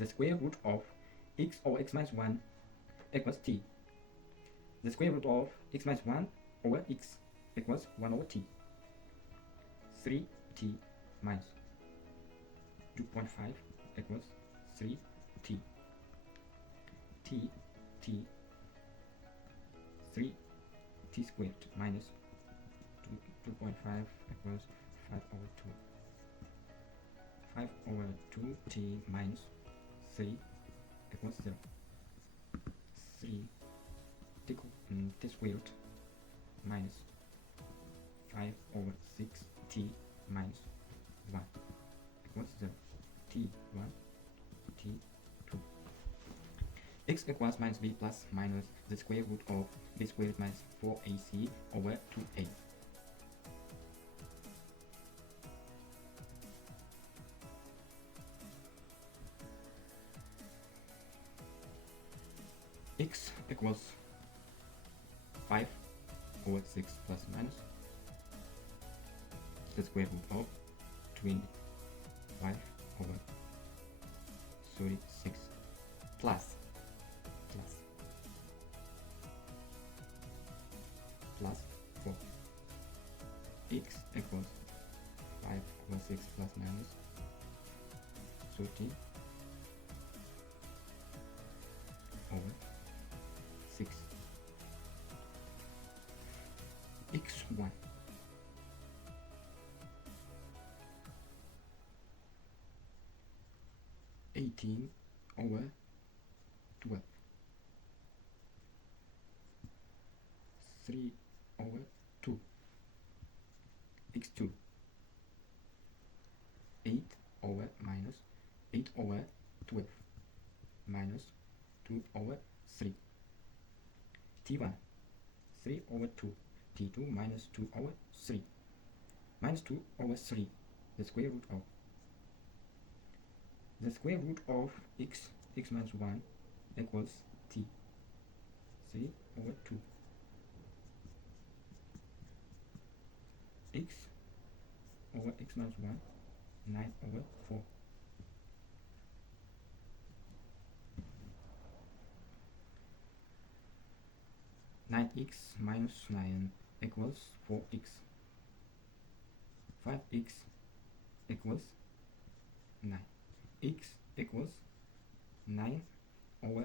the square root of x over x minus 1 equals t. The square root of x minus 1 over x equals 1 over t. 3t minus 2.5 equals 3t. t 3t squared minus 2.5 equals 5 over 2. 5 over 2t minus 3 equals 0. 3 t squared minus 5 over 6t minus 1 equals 0. t1, t2. X equals minus b plus minus the square root of b squared minus 4ac over 2a. X equals 5 over 6 plus minus the square root of 25 over 36 plus 4. X equals 5 over 6 plus minus 30 over 6. x1 18 over 12. 3 over 2. x2 8 over minus 8 over 12 minus 2 over 3. t1 3 over 2. t2 minus 2 over 3 minus 2 over 3, the square root of x minus 1 equals t. 3 over 2. X over x minus 1, 9 over 4. 9x minus 9 equals 4x. 5x equals 9. X equals 9 over